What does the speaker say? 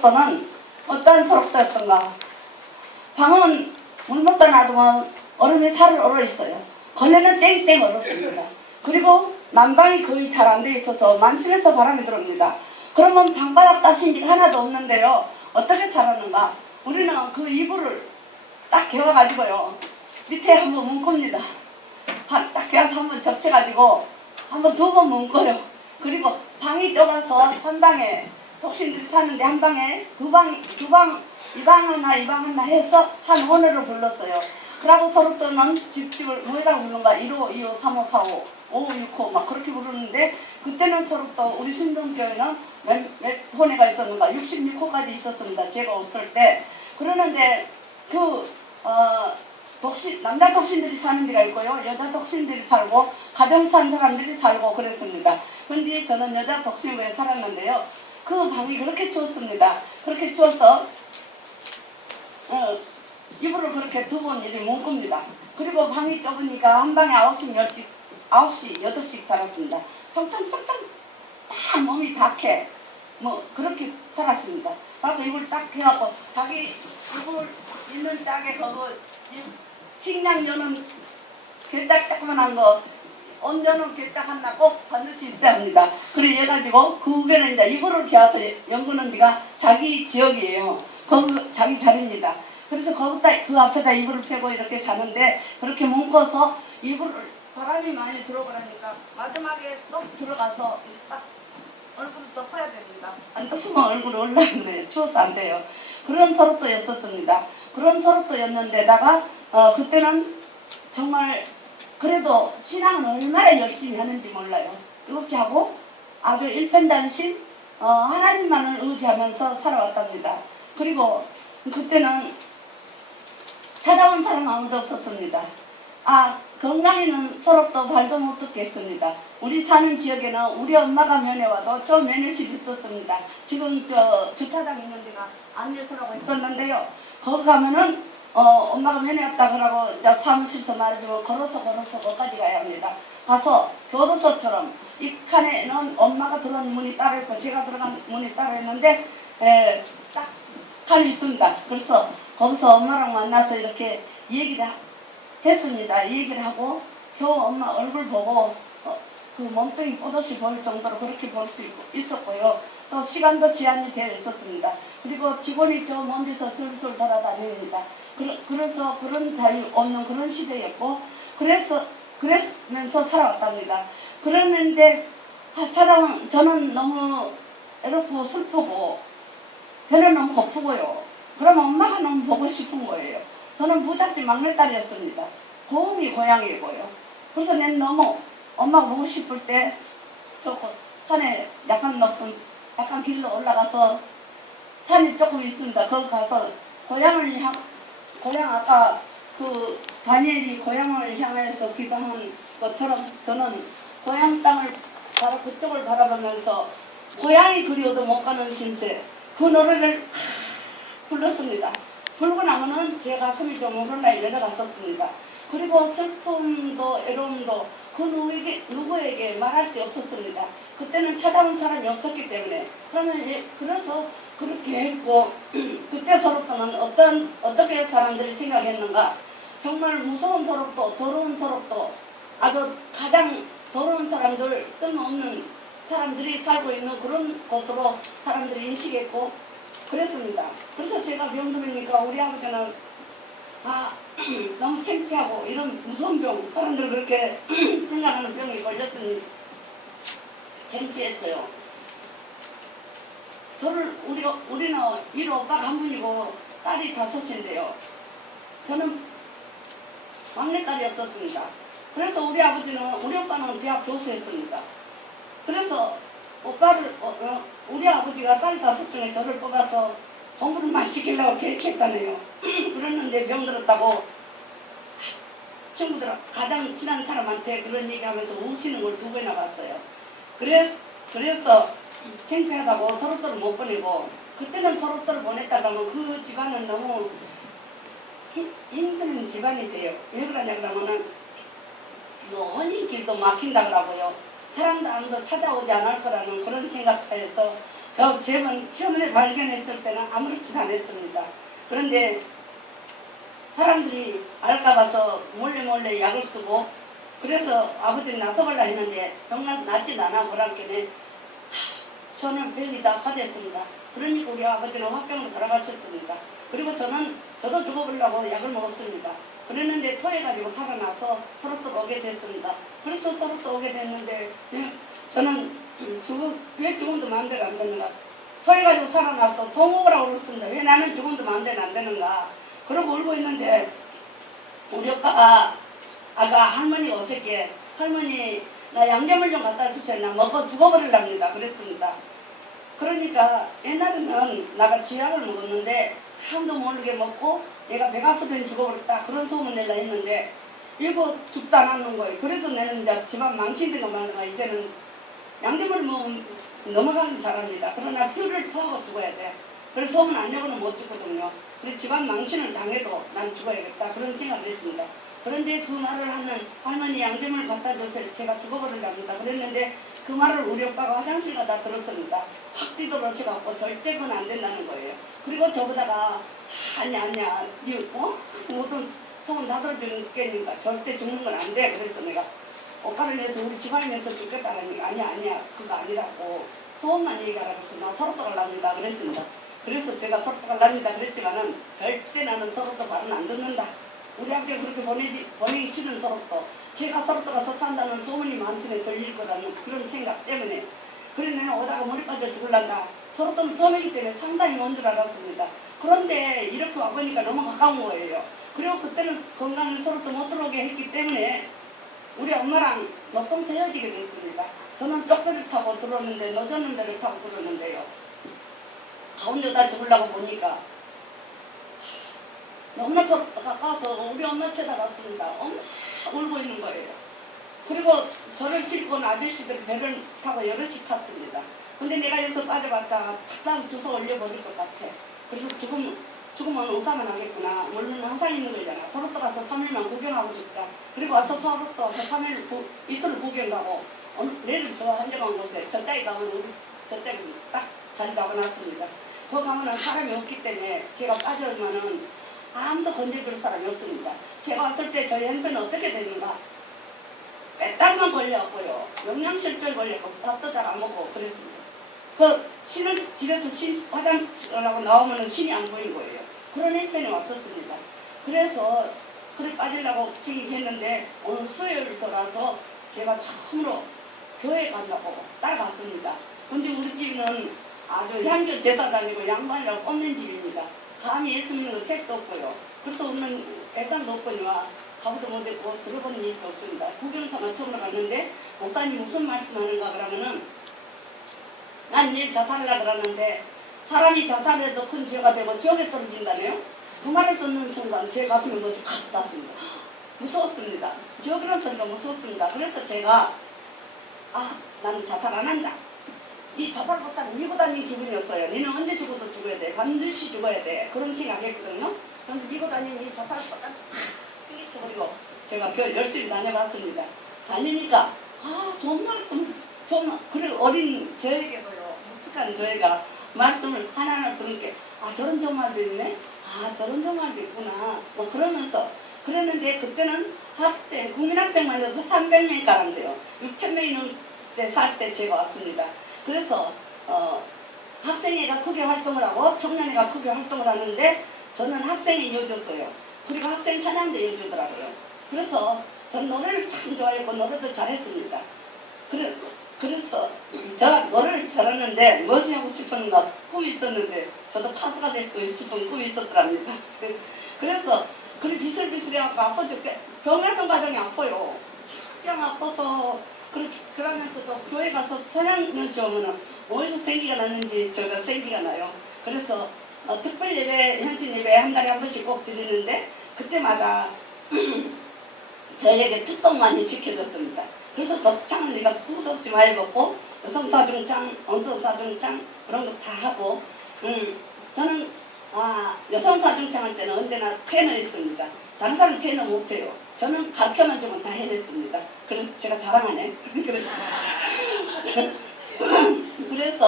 서로서는 어떠한 서로서였던가. 방은 물 먹다 놔두면 얼음이 살을 얼어 있어요. 걸레는 땡땡 얼었습니다. 그리고 난방이 거의 잘 안 돼 있어서 만실에서 바람이 들어옵니다. 그러면 방바닥 따신 게 하나도 없는데요. 어떻게 살았는가? 우리는 그 이불을 딱 개어가지고요. 밑에 한번 문겁니다. 딱 개어서 한번 접쳐가지고 한번 두 번 문거요. 그리고 방이 좁아서 한 방에 독신들이 사는데 한 방에 이 방 하나 해서 한 원어를 불렀어요. 그러고 서로서는 집집을 뭐라고 부르는가 1호, 2호, 3호, 4호, 5호, 6호 막 그렇게 부르는데 그때는 서로서 우리 신동교회는 몇 호네가 있었는가 66호까지 있었습니다. 제가 없을 때. 그러는데 남자 독신들이 사는 데가 있고요. 여자 독신들이 살고 가정 산 사람들이 살고 그랬습니다. 그런데 저는 여자 독신부에 살았는데요. 그 방이 그렇게 추웠습니다. 그렇게 추워서 이불을 그렇게 두 번 이렇게 묶습니다. 그리고 방이 좁으니까 한 방에 9시, 10시, 9시, 8시 살았습니다. 청청청청 다 몸이 닿게 뭐 그렇게 살았습니다. 그래서 이불 딱 해갖고 자기 이불 있는 짝에 그거 식량 여는 괴딱 조그만한 거 온전한 괴딱 하나 꼭 반드시 있어야 합니다. 그래 해가지고 그게는 이제 이불을 개어서 연구는 데가 자기 지역이에요. 거기 자기 자리입니다. 그래서 거기다 그 앞에다 이불을 펴고 이렇게 자는데 그렇게 묶어서 이불을 바람이 많이 들어오니까 마지막에 또 들어가서 딱 얼굴을 덮어야 됩니다. 안 덮으면 얼굴이 올라오는 추워서 안 돼요. 그런 서로도였었습니다. 그런 서로도였는데다가 그때는 정말 그래도 신앙은 얼마나 열심히 하는지 몰라요. 이렇게 하고 아주 일편단심 하나님만을 의지하면서 살아왔답니다. 그리고 그때는 찾아온 사람 아무도 없었습니다. 건강에는 서럽도 발도 못 듣겠습니다. 우리 사는 지역에는 우리 엄마가 면회 와도 저 면회실이 있었습니다. 지금 저 주차장 있는 데가 안내소라고 있었는데요. 거기 가면은 엄마가 면회 왔다 그러고 사무실에서 말해주고 걸어서 거기까지 가야 합니다. 가서 교도소처럼 이 칸에는 엄마가 들어온 문이 따로 있고 제가 들어간 문이 따로 있는데 딱 칸이 있습니다. 그래서 거기서 엄마랑 만나서 이렇게 얘기를 했습니다. 얘기를 하고 겨우 엄마 얼굴 보고 그 몸뚱이 뽀듯이 보일 정도로 그렇게 볼 수 있었고요. 또 시간도 제한이 되어 있었습니다. 그리고 직원이 저 먼 데서 슬슬 돌아다닙니다. 그래서 그런 자유 없는 그런 시대였고 그랬면서 살아왔답니다. 그랬는데 저는 너무 외롭고 슬프고 저는 너무 고프고요. 그러면 엄마가 너무 보고 싶은 거예요. 저는 부잣집 막내딸이었습니다. 고음이 고향이고요. 그래서 난 너무 엄마가 보고 싶을 때 저 산에 약간 높은 약간 길로 올라가서 산이 조금 있습니다. 거기 가서 고향 아까 그 다니엘이 고향을 향해서 기도하는 것처럼 저는 고향 땅을 바로 그쪽을 바라보면서 고향이 그리워도 못 가는 신세 그 노래를 불렀습니다. 불고 나면은 제 가슴이 좀 오르나에 내려갔었습니다. 그리고 슬픔도 애로움도 그 누구에게 말할 데 없었습니다. 그때는 찾아온 사람이 없었기 때문에 그래서 그렇게 했고 그때 서럽도는 어떻게 사람들이 생각했는가 정말 무서운 서럽도 더러운 서럽도 아주 가장 더러운 사람들 쓸모없는 사람들이 살고 있는 그런 곳으로 사람들이 인식했고 그랬습니다. 그래서 제가 병들으니까 우리 아버지는 너무 창피하고 이런 무서운 병 사람들 그렇게 생각하는 병이 걸렸더니 창피했어요. 우리는 1호 오빠가 한 분이고 딸이 5인데요. 저는 막내딸이었었습니다. 그래서 우리 오빠는 대학 교수였습니다. 그래서 우리 아버지가 딸 5 중에 저를 뽑아서 공부를 많이 시키려고 계획했다네요. 그랬는데 병들었다고 친구들 가장 친한 사람한테 그런 얘기하면서 우시는 걸 2배나 봤어요. 그래서 창피하다고 서로서로 못 보내고 그때는 서로서로 보냈다 그러면 그 집안은 너무 힘든 집안이 돼요. 왜 그러냐 그러면은 혼인길도 막힌다 그러고요. 사람도 아무도 찾아오지 않을 거라는 그런 생각하여서 처음에 발견했을 때는 아무렇지도 않았습니다. 그런데 사람들이 알까봐서 몰래 약을 쓰고 그래서 아버지는 나서볼라 했는데 정말 낫지도 않아 보람께는 저는 병이 다 화됐습니다. 그러니까 우리 아버지는 화병으로 돌아가셨습니다. 그리고 저도 죽어보려고 약을 먹었습니다. 그랬는데 토해가지고 살아나서 서로또 오게 됐습니다. 그래서 서로또 오게 됐는데 저는 왜 죽음도 마음대로 안 되는가? 토해가지고 살아나서 돈 먹으라고 그랬습니다. 왜 나는 죽음도 마음대로 안 되는가? 그러고 울고 있는데 우리 오빠가 아까 할머니 오셨기에 할머니 나 양념을 좀 갖다 주세요. 나 먹고 죽어버리랍니다. 그랬습니다. 그러니까 옛날에는 나가 쥐약을 먹었는데 한도 모르게 먹고 얘가 배가 아프더니 죽어버렸다 그런 소문 내려 했는데 이거 죽도 안 하는 거예요. 그래도 내는 이제 집안 망치든가 말든가 이제는 양념을 먹으면 넘어가면 잘합니다. 그러나 퓨를 토하고 죽어야 돼. 그래서 소문 안 내고는 못 죽거든요. 근데 집안 망신을 당해도 난 죽어야겠다 그런 생각을 했습니다. 그런데 그 말을 하는 할머니 양념을 갖다 줘서 제가 죽어버리랍니다. 그랬는데 그 말을 우리 오빠가 화장실 가다 들었습니다. 확 뛰돌아서갖고 절대 그건 안 된다는 거예요. 그리고 저보다가 아니야 모든 소문 다 들어주겠니까 절대 죽는 건 안 돼. 그래서 내가 오빠를 위해서 우리 집안을 위해서 죽겠다라니까 아니야 그거 아니라고 소문만 얘기하라고 해서 나 서로도 갈랍니다 그랬습니다. 그래서 제가 서로도 갈랍니다 그랬지만은 절대 나는 서로도 말은 안 듣는다. 우리한테 그렇게 보내기 싫은 서로도 제가 서로도 가서 산다는 소문이 만천에 들릴 거라는 그런 생각 때문에 그래 내가 오다가 머리 빠져 죽을란다. 서로도는 선이기 때문에 상당히 먼 줄 알았습니다. 그런데 이렇게 와보니까 너무 가까운 거예요. 그리고 그때는 건강을 서로도 못 들어오게 했기 때문에 우리 엄마랑 녹동서 헤어지게 됐습니다. 저는 쪽배를 타고 들어오는데 노젓는 배를 타고 들어오는데요. 가운데다 죽으려고 보니까 너무나 가까워서 우리 엄마 쳐다봤습니다. 엄마 울고 있는 거예요. 그리고 저를 싣고는 아저씨들 배를 타고 여럿이 탔습니다. 근데 내가 여기서 빠져봤자 탁상 주워 올려버릴 것 같아. 그래서 죽으면 의사만 하겠구나. 물론 항상 있는 거잖아. 서로 또 가서 3일만 구경하고 죽자. 그리고 와서 서로 또 와서 3일 이틀을 구경 가고 내일 저 한정한 곳에 저짝에 가면 우리 저짝에 딱 자리 잡아놨습니다. 거기 가면은 사람이 없기 때문에 제가 빠져오면은 아무도 건드릴 사람이 없습니다. 제가 왔을 때 저희 형편은 어떻게 되는가? 빼딱만 걸려갖고요. 영양실조에 걸려갖고 밥도 잘 안 먹고 그랬습니다. 신을 집에서 화장실 하고 나오면은 신이 안 보이는 거예요. 그런 행편이 왔었습니다. 그래서 그래 빠지려고 생각했는데 오늘 수요일 돌아서 제가 처음으로 교회 간다고 따라갔습니다. 근데 우리 집은 아주 향교 제사다니고 양반이라고 꼽는 집입니다. 감히 예수 믿는 거 택도 없고요. 그래서 오늘 애당도 없거니와 가보도 못했고 들어본 일도 없습니다. 구경사만 처음으로 갔는데 목사님 무슨 말씀하는가 그러면은 난 내일 자살하려고 그러는데 사람이 자살해도 큰 죄가 되고 지옥에 떨어진다네요. 그 말을 듣는 순간 제 가슴에 뭐지 칵 났습니다. 무서웠습니다. 지옥이라는 소리가 무서웠습니다. 그래서 제가 나는 자살 안 한다. 이 자살보다는 밀고 다니는 기분이 없어요. 너는 언제 죽어도 죽어야 돼. 반드시 죽어야 돼. 그런 생각했거든요. 그래서 밀고 다니는 이 자살보다 휘기쳐버리고 제가 열심히 다녀봤습니다. 다니니까 정말 그래 어린 저에게도요. 무식한 저희가 말씀을 하나하나 들은 게 저런 정말도 있네. 저런 정말도 있구나. 뭐 그러면서 그랬는데 그때는 학생 국민학생만 해도 300명 가는데요. 6,000명이 넘게 살 때 제가 왔습니다. 그래서 학생회가 크게 활동을 하고 청년회가 크게 활동을 하는데 저는 학생회 이어줬어요. 그리고 학생 찬양도 이어주더라고요. 그래서 전 노래를 참 좋아했고 노래도 잘했습니다. 그래서 제가 노래를 잘하는데 무엇이 하고 싶었는가 꿈이 있었는데 저도 가수가 되고 싶은 꿈이 있었더랍니다. 그래서 그래 비슬비슬해갖고 아파 죽게 병원에 가정이 아파요. 그냥 아파서 그러면서도 교회 가서 서양연시 오면은 어디서 생기가 났는지 저가 생기가 나요. 그래서 특별 예배, 현신 예배 한 달에 한 번씩 꼭 드리는데 그때마다 저에게 특성 많이 시켜줬습니다. 그래서 덕창을 내가 수도 없이 많이 먹고 여성사중창, 언서사중창 그런 거 다 하고 저는 여성사중창 할 때는 언제나 쾌는 있습니다. 다른 사람은 쾌는 못해요. 저는 가르쳐만 주면 다 해냈습니다. 그래서 제가 자랑하네. 그래서